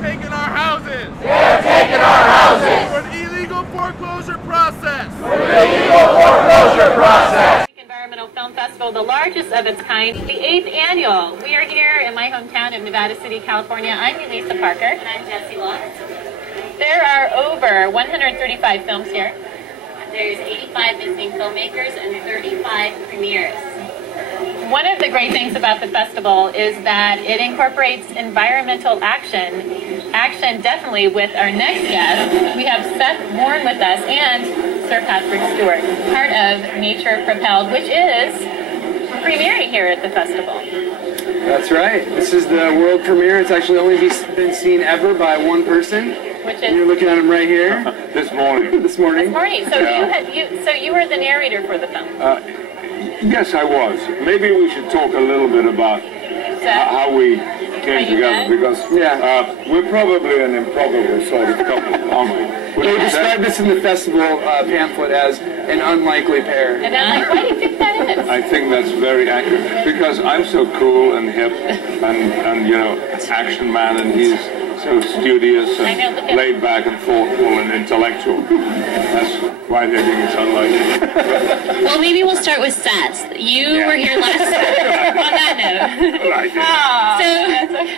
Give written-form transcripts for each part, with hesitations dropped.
taking our houses. They're taking our houses. For an illegal foreclosure process. For an illegal foreclosure process. Environmental Film Festival, the largest of its kind, the 8th annual. We are here in my hometown of Nevada City, California. I'm Elisa Parker. And I'm Jessie Lott. There are over 135 films here. There's 85 visiting filmmakers and 35 premieres. One of the great things about the festival is that it incorporates environmental action definitely with our next guest. We have Seth Warren with us and Sir Patrick Stewart, part of Nature Propelled, which is premiering here at the festival. That's right. This is the world premiere. It's actually only been seen ever by one person. Which is? You're looking at him right here. This morning. This morning. This morning. So you were the narrator for the film. Yes, I was. Maybe we should talk a little bit about how we came together, because we're probably an improbable sort of couple, aren't we? They described this in the festival pamphlet as an unlikely pair. And I'm like, why do you think that is? I think that's very accurate, because I'm so cool and hip and you know, action man, and he's so studious and laid back and thoughtful and intellectual. That's why they think it's unlikely. Well, maybe we'll start with Seth. You were here last on that note. So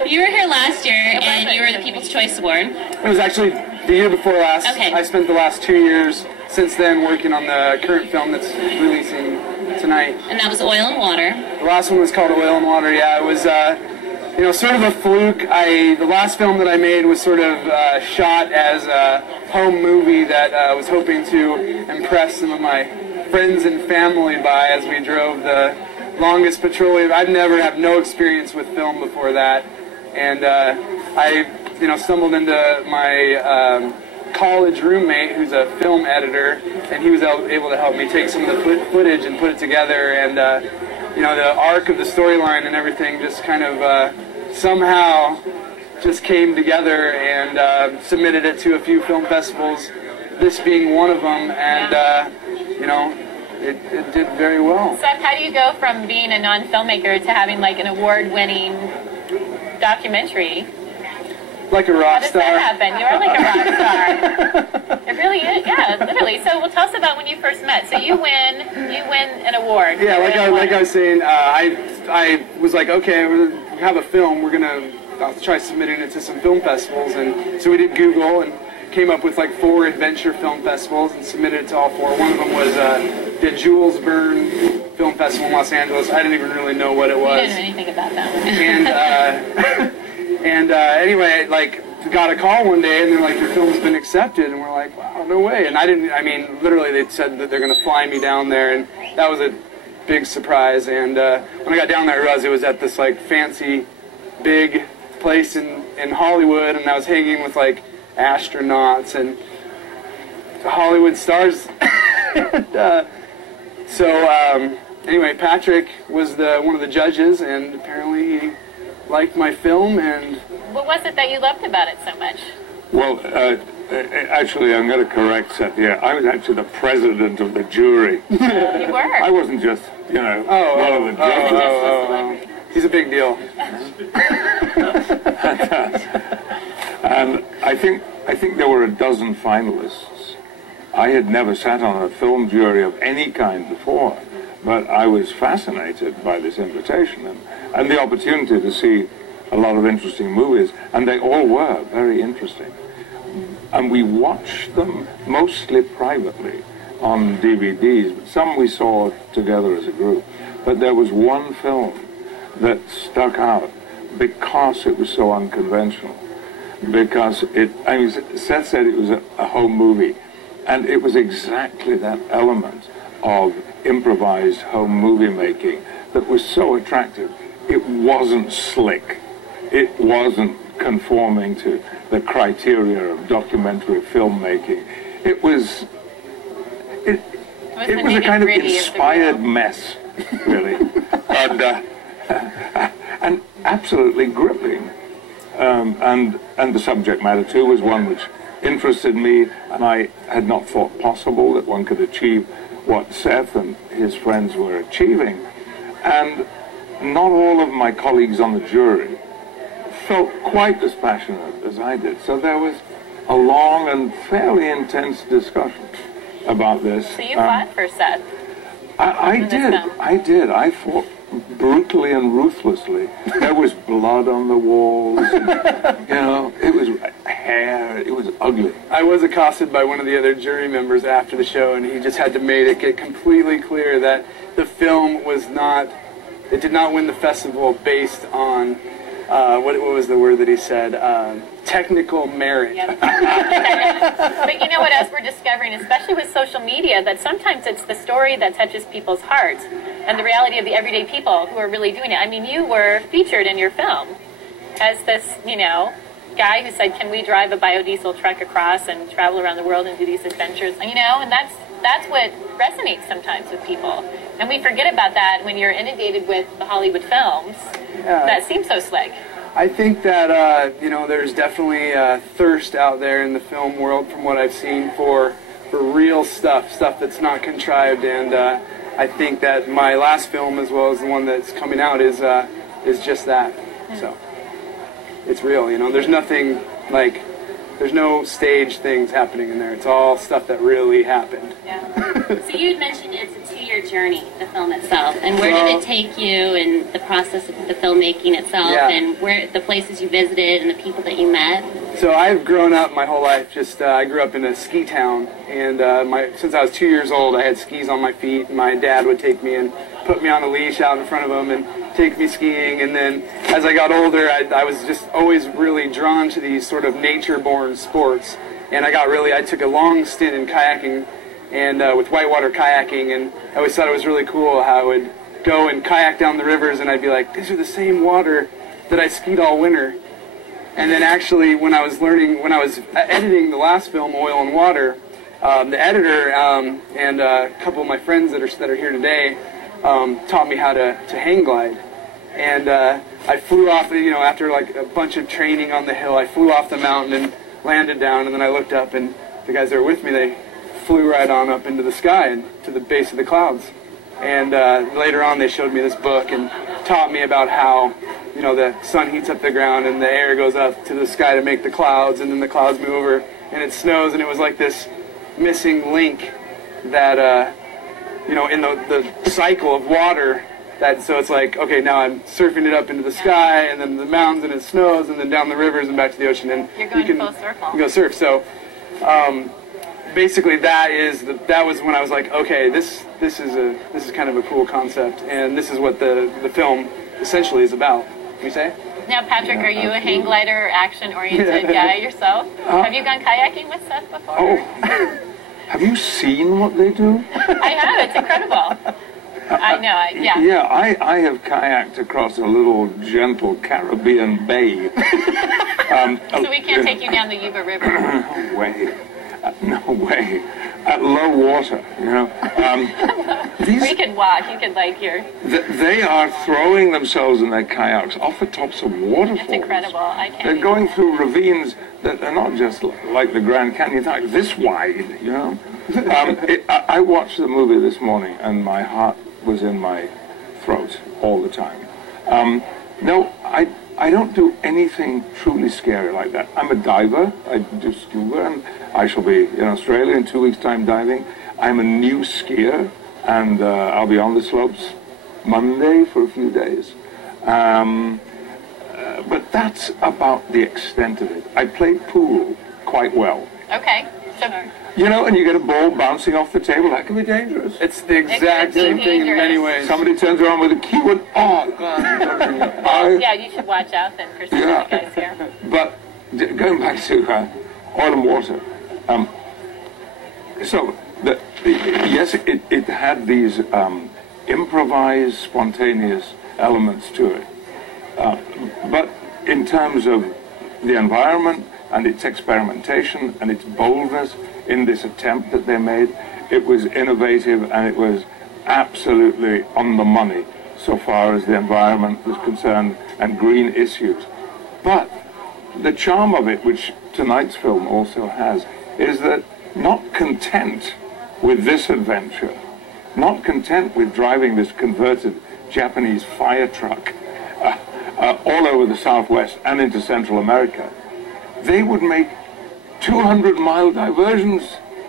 you were here last year and you were the People's Choice Award. It was actually the year before last. Okay. I spent the last 2 years since then working on the current film that's releasing tonight. And that was Oil and Water. The last one was called Oil and Water, yeah. It was you know, sort of a fluke. The last film that I made was sort of shot as a home movie that I was hoping to impress some of my friends and family by as we drove the longest petroleum. I'd never had no experience with film before that, and I, you know, stumbled into my college roommate who's a film editor, and he was able to help me take some of the footage and put it together, and you know, the arc of the storyline and everything just kind of somehow just came together, and submitted it to a few film festivals, this being one of them, and you know, it did very well. Seth, how do you go from being a non-filmmaker to having like an award-winning documentary? Like a rock star. How does that happen? You are like a rock star. It really is, yeah, literally. So, well, tell us about when you first met. So you win an award. Yeah, like I was saying, I was like, okay, we have a film. I'll try submitting it to some film festivals, and so we did Google and came up with like 4 adventure film festivals and submitted it to all 4. One of them was the Jules Verne Film Festival in Los Angeles. I didn't even really know what it was. You didn't know anything about that one. And anyway, like, got a call one day, and they're like, your film's been accepted, and we're like, wow, no way. And I mean, literally, they said that they're going to fly me down there, and that was a big surprise. And when I got down there, I realized it was at this, like, fancy, big place in Hollywood, and I was hanging with, like, astronauts and Hollywood stars. And, anyway, Patrick was one of the judges, and apparently he liked my film. And what was it that you loved about it so much? Well, actually, I'm going to correct Seth here. I was actually the president of the jury. You were? I wasn't just, you know, one of the judges. He's a big deal. And I think there were a dozen finalists. I had never sat on a film jury of any kind before, but I was fascinated by this invitation and the opportunity to see a lot of interesting movies, and they all were very interesting. And we watched them mostly privately on DVDs, but some we saw together as a group. But there was one film that stuck out because it was so unconventional. Because Seth said it was a home movie, and it was exactly that element of improvised home movie making that was so attractive. It wasn't slick. It wasn't conforming to the criteria of documentary filmmaking. It was a kind of inspired mess, really, and absolutely gripping. And the subject matter too was one which interested me, and I had not thought possible that one could achieve what Seth and his friends were achieving. And not all of my colleagues on the jury felt quite as passionate as I did. So there was a long and fairly intense discussion about this. So you fought for Seth? I did. I fought brutally and ruthlessly. There was blood on the walls. You know, it was hair. It was ugly. I was accosted by one of the other jury members after the show, and he just had to make it get completely clear that the film was not, it did not win the festival based on, what was the word that he said? Technical merit. Yep. But you know what else we're discovering, especially with social media, that sometimes it's the story that touches people's hearts and the reality of the everyday people who are really doing it. I mean, you were featured in your film as this, you know, guy who said, can we drive a biodiesel truck across and travel around the world and do these adventures? You know, and that's what resonates sometimes with people. And we forget about that when you're inundated with the Hollywood films that seem so slick. I think that, you know, there's definitely a thirst out there in the film world from what I've seen for real stuff that's not contrived, and I think that my last film, as well as the one that's coming out, is just that. So it's real, you know. There's nothing like, there's no stage things happening in there. It's all stuff that really happened. Yeah. So you had mentioned it's a 2-year journey, the film itself, and where did it take you in the process of the filmmaking itself, and where the places you visited and the people that you met? So I've grown up my whole life. I grew up in a ski town, and since I was 2 years old, I had skis on my feet. My dad would take me and put me on a leash out in front of him and take me skiing. And then as I got older, I was just always really drawn to these sort of nature-born sports. And I took a long stint in kayaking, and with whitewater kayaking, and I always thought it was really cool how I would go and kayak down the rivers, and I'd be like, these are the same water that I skied all winter. And then actually, when I was editing the last film, Oil and Water, the editor and a couple of my friends that are here today taught me how to hang glide. And I flew off, you know, after like a bunch of training on the hill, I flew off the mountain and landed down, and then I looked up, and the guys that were with me, they flew right on up into the sky and to the base of the clouds. And later on, they showed me this book and taught me about how, you know, the sun heats up the ground and the air goes up to the sky to make the clouds, and then the clouds move over and it snows, and it was like this missing link that, you know, in the cycle of water. So it's like, okay, now I'm surfing it up into the sky, and then the mountains, and it snows, and then down the rivers and back to the ocean, and you're going full circle. You go surf. So basically, that was when I was like, okay, this is kind of a cool concept, and this is what the film essentially is about. Can you say? Now, Patrick, are you a hang glider, action-oriented guy yourself? Have you gone kayaking with Seth before? Oh, have you seen what they do? I have. It's incredible. I know. Yeah. Yeah, I have kayaked across a little gentle Caribbean bay. So we can't take you down the Yuba River. No way. No way. At low water, you know. We can walk. You can like here. They are throwing themselves in their kayaks off the tops of waterfalls. It's incredible. I can't. They're going through ravines that are not just like the Grand Canyon, like this wide, you know. I watched the movie this morning, and my heart was in my throat all the time. No, I don't do anything truly scary like that. I'm a diver. I do scuba, and I shall be in Australia in 2 weeks' time diving. I'm a new skier, and I'll be on the slopes Monday for a few days. But that's about the extent of it. I play pool quite well. Okay. So, you know, and you get a ball bouncing off the table. That can be dangerous. It's the exact same thing in many ways. Somebody turns around with a cue and, oh, God. Yeah, you should watch out then for some of the guys here. But going back to Oil and Water, so yes, it had these improvised, spontaneous elements to it. But in terms of the environment and its experimentation and its boldness in this attempt that they made, it was innovative, and it was absolutely on the money so far as the environment was concerned and green issues. But the charm of it, which tonight's film also has, is that not content with this adventure, not content with driving this converted Japanese fire truck all over the Southwest and into Central America, they would make 200-mile diversions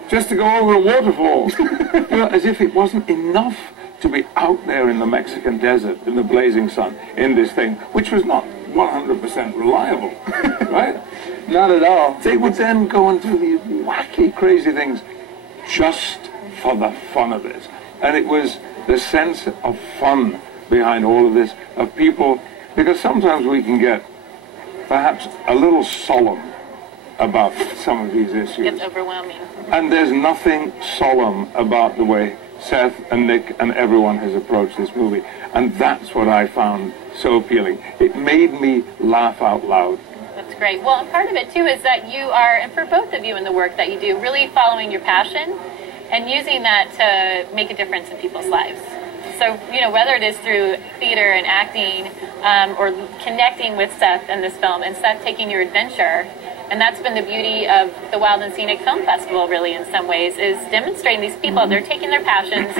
just to go over a waterfall. You know, as if it wasn't enough to be out there in the Mexican desert, in the blazing sun, in this thing, which was not 100% reliable, right? Not at all. They would then go and do these wacky, crazy things just for the fun of it. And it was the sense of fun behind all of this, of people, because sometimes we can get perhaps a little solemn about some of these issues. It's overwhelming. And there's nothing solemn about the way Seth and Nick and everyone has approached this movie. And that's what I found so appealing. It made me laugh out loud. That's great. Well, and part of it, too, is that you are, and for both of you in the work that you do, really following your passion and using that to make a difference in people's lives. So, you know, whether it is through theater and acting or connecting with Seth in this film and Seth taking your adventure, and that's been the beauty of the Wild and Scenic Film Festival, really, in some ways, is demonstrating these people, they're taking their passions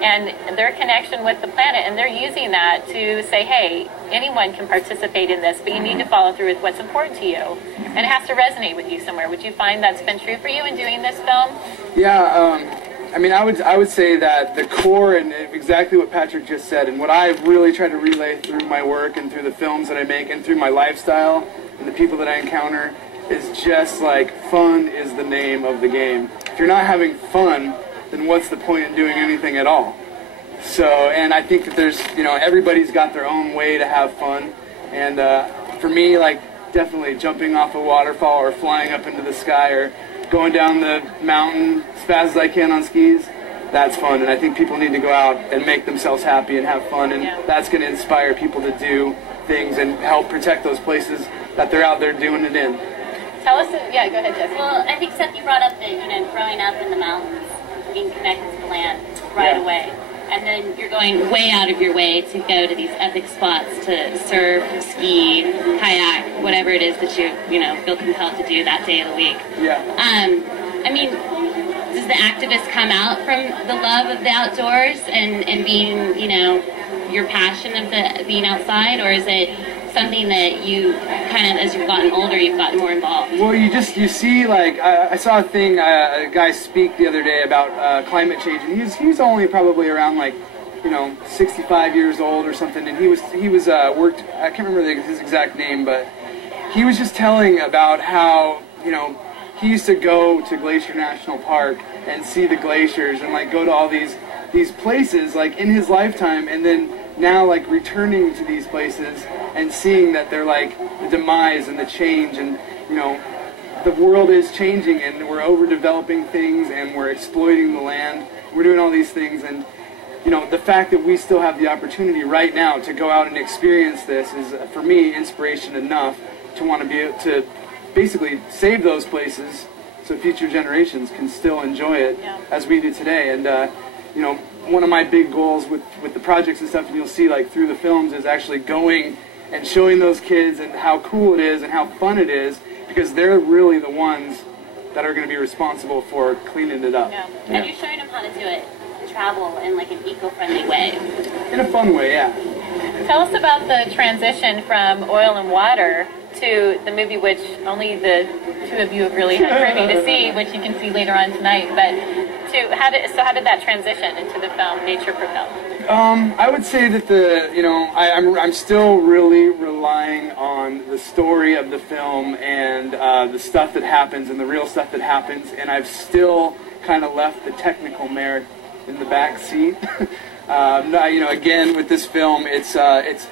and their connection with the planet, and they're using that to say, hey, anyone can participate in this, but you need to follow through with what's important to you. And it has to resonate with you somewhere. Would you find that's been true for you in doing this film? Yeah, I mean, I would say that the core and exactly what Patrick just said, and what I've really tried to relay through my work and through the films that I make and through my lifestyle and the people that I encounter, is just like fun is the name of the game. If you're not having fun, then what's the point in doing anything at all? So, and I think that there's, you know, everybody's got their own way to have fun. And for me, like, definitely jumping off a waterfall or flying up into the sky or going down the mountain as fast as I can on skis, that's fun. And I think people need to go out and make themselves happy and have fun. And that's going to inspire people to do things and help protect those places that they're out there doing it in. Tell us, yeah, go ahead, Jesse. Well, I think, Seth, you brought up that, you know, growing up in the mountains, being connected to the land right away. And then you're going way out of your way to go to these epic spots to surf, ski, kayak, whatever it is that you know, feel compelled to do that day of the week. Yeah. I mean, does the activist come out from the love of the outdoors and being, you know, your passion of the being outside, or is it something that you kind of, as you've gotten older, you've gotten more involved? Well, you see, like, I saw a thing, a guy speak the other day about climate change, and he's only probably around, like, you know, 65 years old or something, and he was worked, I can't remember his exact name, but he was just telling about how, you know, he used to go to Glacier National Park and see the glaciers and, like, go to all these places, like, in his lifetime, and then now, like, returning to these places and seeing that they're, like, the demise and the change, and, you know, the world is changing and we're overdeveloping things and we're exploiting the land. We're doing all these things, and, you know, the fact that we still have the opportunity right now to go out and experience this is, for me, inspiration enough to want to be able to basically save those places so future generations can still enjoy it as we do today. And, you know, one of my big goals with the projects and stuff, and you'll see, like, through the films, is actually going and showing those kids and how cool it is and how fun it is, because they're really the ones that are going to be responsible for cleaning it up. Yeah. And you're showing them how to do it, travel in, like, an eco-friendly way. In a fun way, yeah. Tell us about the transition from Oil and Water to the movie, which only the two of you have really had privy to see, which you can see later on tonight. But how did that transition into the film Nature Propelled? I would say that I'm still really relying on the story of the film and the stuff that happens and the real stuff that happens, and I've still kind of left the technical merit in the back seat. Again, with this film, it's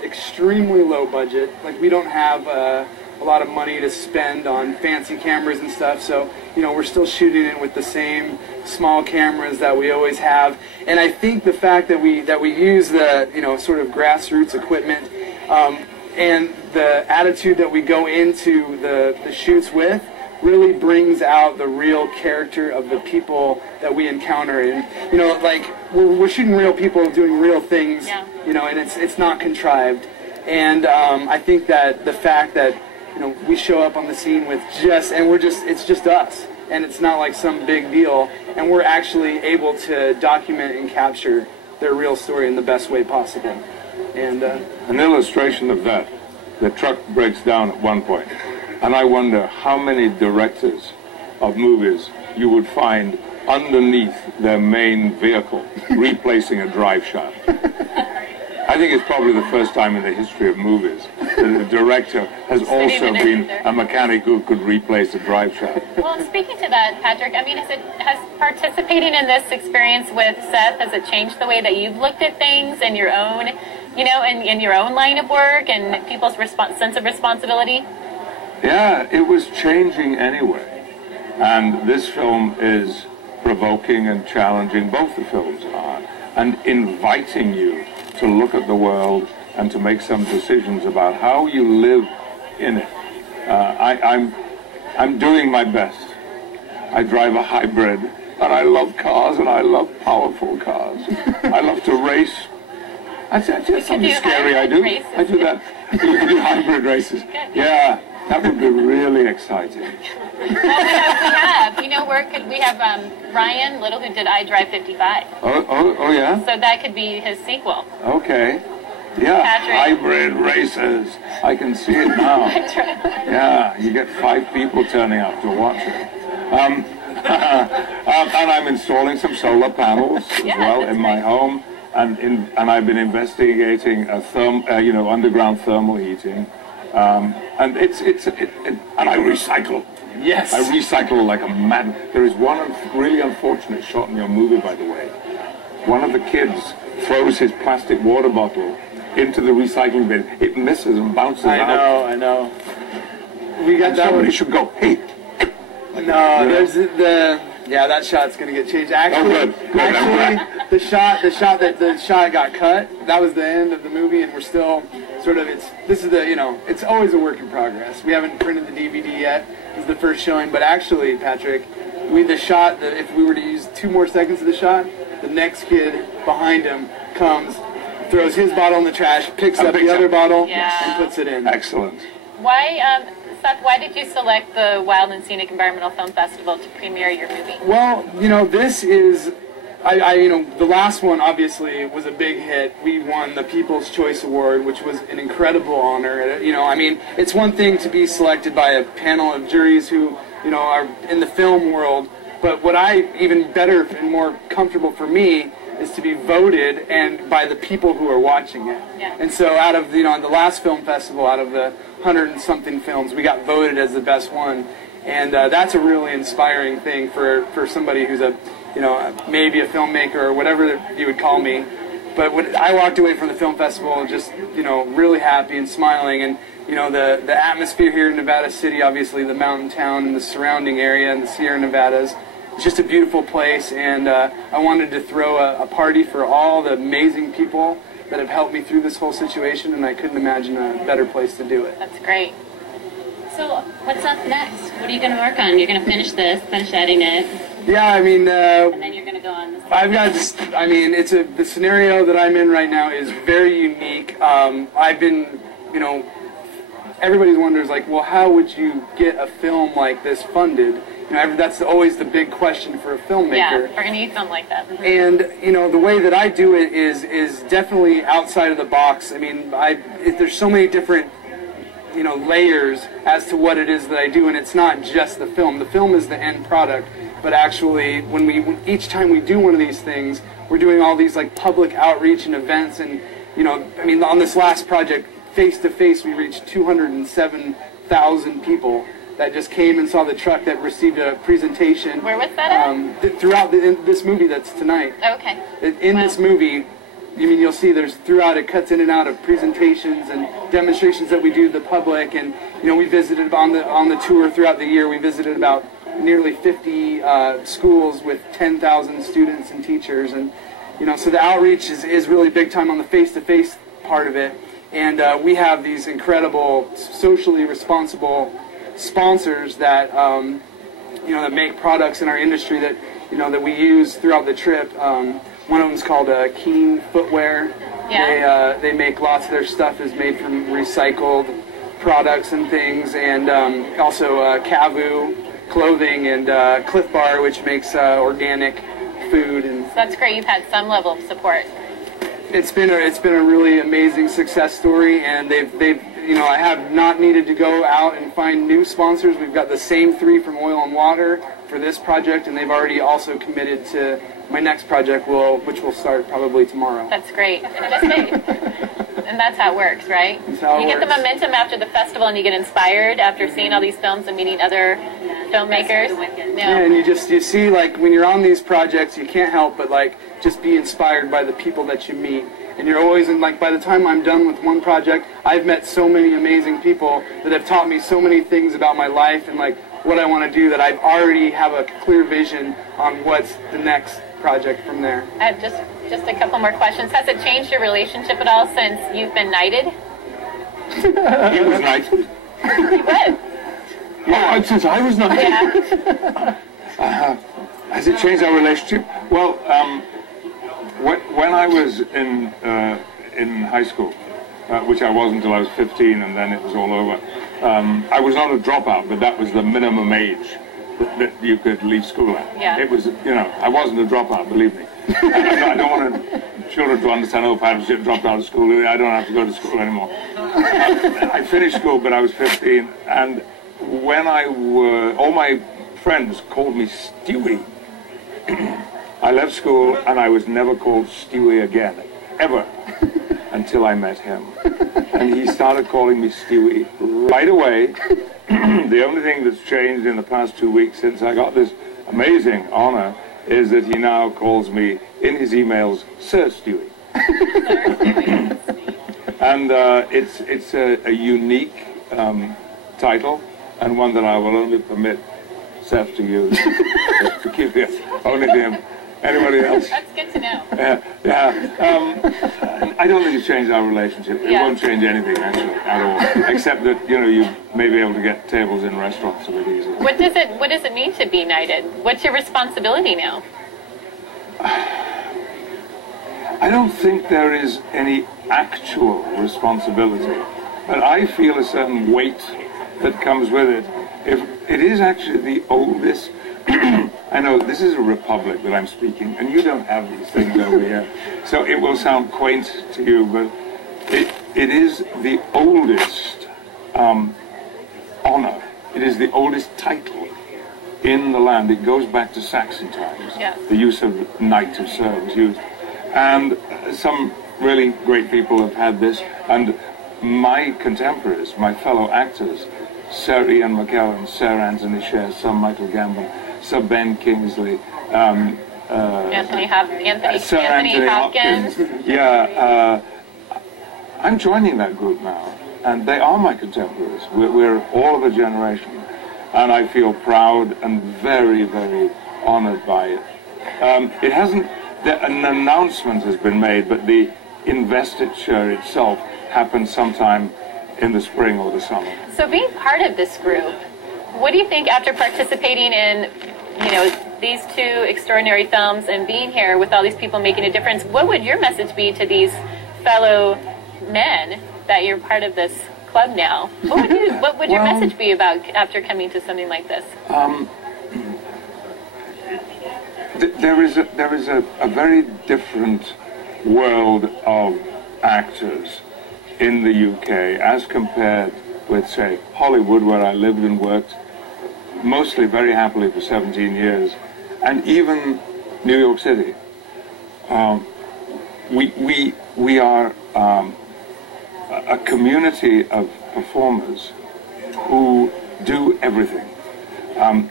extremely low budget. Like, we don't have a lot of money to spend on fancy cameras and stuff, so, you know, we're still shooting it with the same small cameras that we always have. And I think the fact that we use the, you know, sort of grassroots equipment and the attitude that we go into the shoots with really brings out the real character of the people that we encounter. And, you know, like, we're shooting real people doing real things, you know, and it's not contrived. And I think that the fact that, you know, we show up on the scene with it's just us, and it's not like some big deal, and we're actually able to document and capture their real story in the best way possible. And an illustration of that the truck breaks down at one point. And I wonder how many directors of movies you would find underneath their main vehicle replacing a drive shaft. I think it's probably the first time in the history of movies that a director has also been a mechanic who could replace a drive shaft. Well, speaking to that, Patrick, I mean, has participating in this experience with Seth, has it changed the way that you've looked at things in your own, you know, in your own line of work and people's sense of responsibility? Yeah, it was changing anyway. And this film is provoking and challenging, both the films are, and inviting you to look at the world and to make some decisions about how you live in it. I'm doing my best. I drive a hybrid, and I love cars, and I love powerful cars. I love to race. That's something scary I do. Races. I do that. You can do hybrid races. Yeah, that would be really exciting. Well, we have. You know, we have Ryan Little, who did I Drive 55. Oh, yeah? So that could be his sequel. Okay. Yeah, Patrick. hybrid races. I can see it now. Yeah, you get 5 people turning up to watch it. And I'm installing some solar panels as well in my home, and I've been investigating underground thermal heating, and and I recycle. Yes. I recycle like a mad. There is one really unfortunate shot in your movie, by the way. One of the kids throws his plastic water bottle into the recycling bin. It misses and bounces out. I know. We got that Somebody one. should go, hey. No, there's that shot's gonna get changed. Actually, the shot got cut. That was the end of the movie, and we're still sort of. It's always a work in progress. We haven't printed the DVD yet. This is the first showing, but actually, Patrick, if we were to use 2 more seconds of the shot, the next kid behind him comes, throws his bottle in the trash, picks up the other bottle, and puts it in. Excellent. Seth, why did you select the Wild and Scenic Environmental Film Festival to premiere your movie? Well, this is, the last one obviously was a big hit. We won the People's Choice Award, which was an incredible honor. It's one thing to be selected by a panel of juries who, are in the film world, but what even better and more comfortable for me is to be voted and by the people who are watching it. Yeah. And so out of, the last film festival, out of the 100-something films, we got voted as the best one. And that's a really inspiring thing for somebody who's maybe a filmmaker or whatever you would call me. But I walked away from the film festival just, really happy and smiling. And, the atmosphere here in Nevada City, obviously the mountain town and the surrounding area and the Sierra Nevadas, it's just a beautiful place. And I wanted to throw a party for all the amazing people that have helped me through this whole situation, and I couldn't imagine a better place to do it. That's great. So, what's up next? What are you going to work on? You're going to finish editing it. Yeah, and then you're going to go on this. I've got just, the scenario that I'm in right now is very unique. I've been, everybody wonders, well, how would you get a film like this funded? That's always the big question for a filmmaker. Yeah, for any film like that. Mm-hmm. And, the way that I do it is definitely outside of the box. There's so many different, layers as to what it is that I do, and it's not just the film. The film is the end product, but actually, each time we do one of these things, we're doing all these, public outreach and events, and, on this last project, face-to-face, we reached 207,000 people that just came and saw the truck that received a presentation. Where was that at? Throughout this movie that's tonight. Okay. In this movie, you'll see throughout it cuts in and out of presentations and demonstrations that we do to the public, and we visited on the tour throughout the year. We visited about nearly 50 schools with 10,000 students and teachers, and so the outreach is really big time on the face-to-face part of it, and we have these incredible socially responsible sponsors that that make products in our industry that that we use throughout the trip. One of them is called Keen Footwear. Yeah. They make lots of their stuff is made from recycled products and things, and also Cavu clothing and Cliff Bar, which makes organic food. And So that's great. You've had some level of support. it's been a really amazing success story, and they've I have not needed to go out and find new sponsors. We've got the same 3 from Oil and Water for this project, and they've already also committed to my next project, which will start probably tomorrow. That's great. And that's how it works, right? That's how it you get the works. momentum after the festival, and you get inspired after seeing all these films and meeting other filmmakers. Yeah, and you see, like, when you're on these projects, you can't help but, like, just be inspired by the people that you meet. And you're always in, like, by the time I'm done with one project, I've met so many amazing people that have taught me so many things about my life and, like, what I want to do, that I've already have a clear vision on what's the next project from there. I have just a couple more questions. Has it changed your relationship at all since you've been knighted? He was knighted? What? Yeah. Oh, since I was knighted? Yeah. Has it changed our relationship? Well, when I was in high school, which I was until I was 15, and then it was all over, I was not a dropout, but that was the minimum age that you could leave school at. Yeah. It was, I wasn't a dropout, believe me. I don't want children to understand, oh, parents should dropped out of school. I don't have to go to school anymore. I finished school, but I was 15, and when all my friends called me Stewie. I left school, and I was never called Stewie again, ever, until I met him. And he started calling me Stewie right away. The only thing that's changed in the past 2 weeks since I got this amazing honor is that he now calls me, in his emails, Sir Stewart. And it's a unique title, and one that I will only permit Seth to use, to keep it only to him. Anybody else? That's good to know. Yeah. I don't think it's changed our relationship. It won't change anything, actually, at all. Except that, you may be able to get tables in restaurants a bit easier. What does it mean to be knighted? What's your responsibility now? I don't think there is any actual responsibility, but I feel a certain weight that comes with it. If it is actually the oldest, I know this is a republic that I'm speaking, and you don't have these things over here, so it will sound quaint to you, but it is the oldest honor. It is the oldest title in the land. It goes back to Saxon times. Yeah. The use of knight of Sir was used. And some really great people have had this, and my contemporaries, my fellow actors, Sir Ian McKellen, Sir Anthony Sher, Sir Michael Gambon, Sir Ben Kingsley, Anthony Hopkins. Yeah, I'm joining that group now, and they are my contemporaries. We're all of a generation, and I feel proud and very, very honored by it. It hasn't. An announcement has been made, but the investiture itself happens sometime in the spring or the summer. So being part of this group, what do you think after participating in, these 2 extraordinary films and being here with all these people making a difference, what would your message be to these fellow men that you're part of this club now? What would your message be about after coming to something like this? There is a very different world of actors in the UK as compared with, say, Hollywood, where I lived and worked mostly very happily for 17 years, and even New York City. We are a community of performers who do everything. And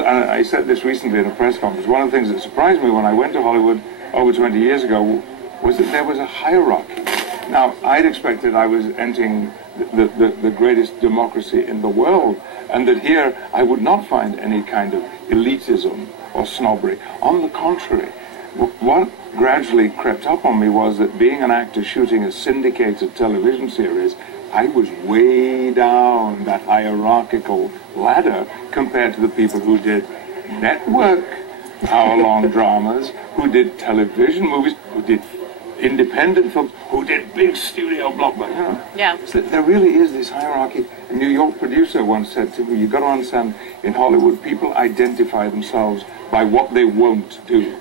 I said this recently in a press conference, one of the things that surprised me when I went to Hollywood over 20 years ago was that there was a hierarchy. Now, I'd expected I was entering the greatest democracy in the world, and that here I would not find any kind of elitism or snobbery. On the contrary, what gradually crept up on me was that being an actor shooting a syndicated television series, I was way down that hierarchical ladder compared to the people who did network hour-long dramas, who did television movies, who did independent films, who did big studio blockbusters. Yeah. So there really is this hierarchy. A New York producer once said to me, you've got to understand, in Hollywood, people identify themselves by what they won't do.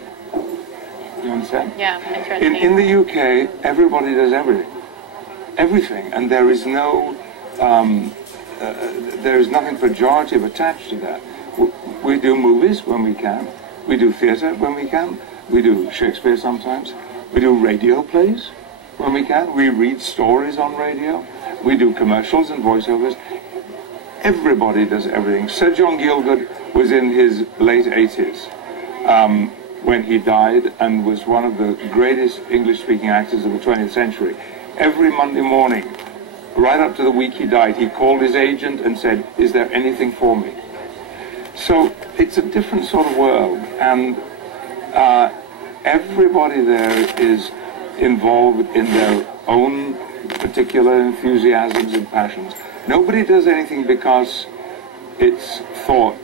You understand? Yeah, interesting. In the UK, everybody does everything. everything, and there is no, there is nothing pejorative attached to that. We do movies when we can. We do theatre when we can. We do Shakespeare sometimes. We do radio plays when we can. We read stories on radio. We do commercials and voiceovers. Everybody does everything. Sir John Gielgud was in his late 80s when he died, and was one of the greatest English-speaking actors of the 20th century. Every Monday morning, right up to the week he died, he called his agent and said, "Is there anything for me?" So it's a different sort of world, and everybody there is involved in their own particular enthusiasms and passions. Nobody does anything because it's thought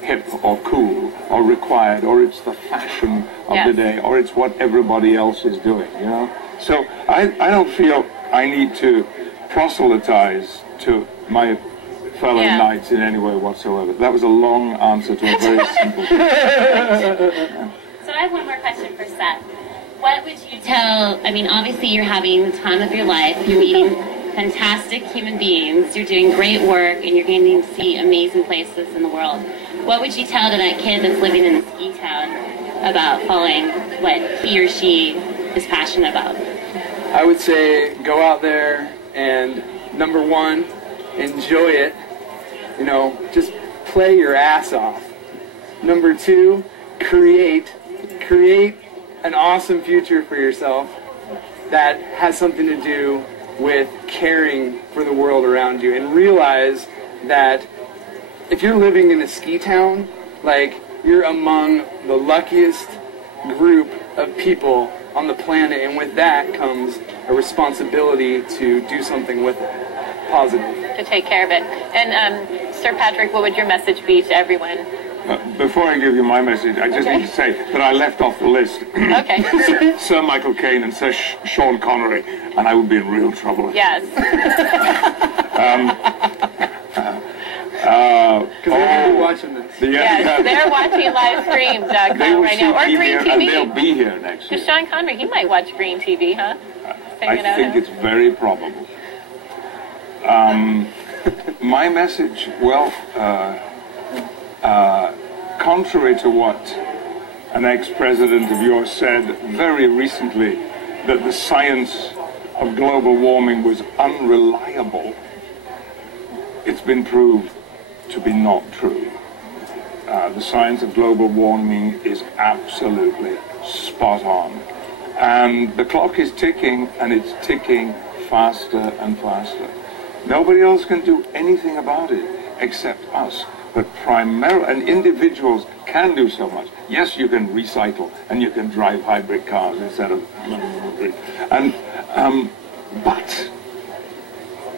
hip or cool or required, or it's the fashion of the day, or it's what everybody else is doing, you know? So I don't feel I need to proselytize to my fellow knights in any way whatsoever. That was a long answer to a very simple question. So I have one more question for Seth. What would you tell, I mean, obviously you're having the time of your life, you're meeting fantastic human beings, you're doing great work, and you're getting to see amazing places in the world. What would you tell to that kid that's living in a ski town about following what he or she is passionate about? I would say go out there and, number one, enjoy it. You know, just play your ass off. Number two, create an awesome future for yourself that has something to do with caring for the world around you, and realize that if you're living in a ski town, like, you're among the luckiest group of people on the planet, and with that comes a responsibility to do something with it, positive. To take care of it. And Sir Patrick, what would your message be to everyone? Before I give you my message, I just need to say that I left off the list Okay. Sir Michael Caine and Sir Sean Connery, and I would be in real trouble. Yes. Because they're going to be watching this. Yes, they're watching live stream.com right now, or Green TV. And they'll be here next year. Because Sean Connery, he might watch Green TV, huh? I think it's very probable. My message, well, contrary to what an ex-president of yours said very recently, that the science of global warming was unreliable, it's been proved to be not true. The science of global warming is absolutely spot on. And the clock is ticking, and it's ticking faster and faster. Nobody else can do anything about it except us. But primarily, and individuals can do so much. Yes, you can recycle, and you can drive hybrid cars instead of... but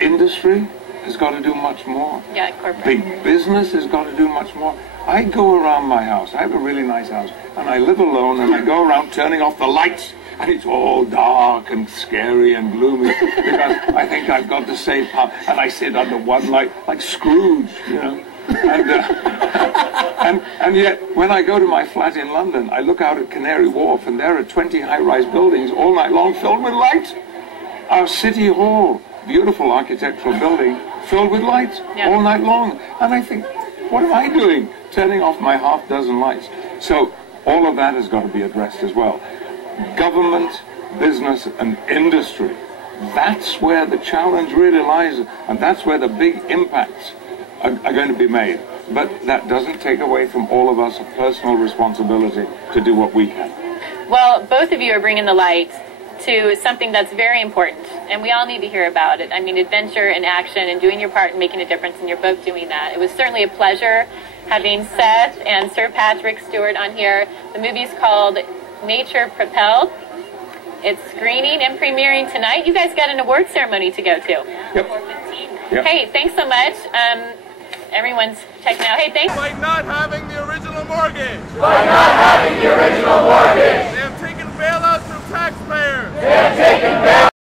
industry has got to do much more. Yeah, corporate. Big business has got to do much more. I go around my house. I have a really nice house, and I live alone, and I go around turning off the lights, and it's all dark and scary and gloomy because I think I've got to save power. And I sit under one light like Scrooge, you know. And yet, when I go to my flat in London, I look out at Canary Wharf, and there are 20 high-rise buildings all night long filled with light. Our City Hall, beautiful architectural building, filled with lights all night long. And I think, what am I doing? Turning off my half-dozen lights. So all of that has got to be addressed as well. Government, business, and industry, that's where the challenge really lies, and that's where the big impacts are going to be made. But that doesn't take away from all of us a personal responsibility to do what we can. Well, both of you are bringing the light to something that's very important, and we all need to hear about it. I mean, adventure and action and doing your part and making a difference, and you're both doing that. It was certainly a pleasure having Seth and Sir Patrick Stewart on here. The movie's called Nature Propelled. It's screening and premiering tonight. You guys got an award ceremony to go to. Yep. Hey, thanks so much. Everyone's checking out. Hey, thanks. By not having the original mortgage. By not having the original mortgage. They have taken bailouts from taxpayers. They have taken bailouts.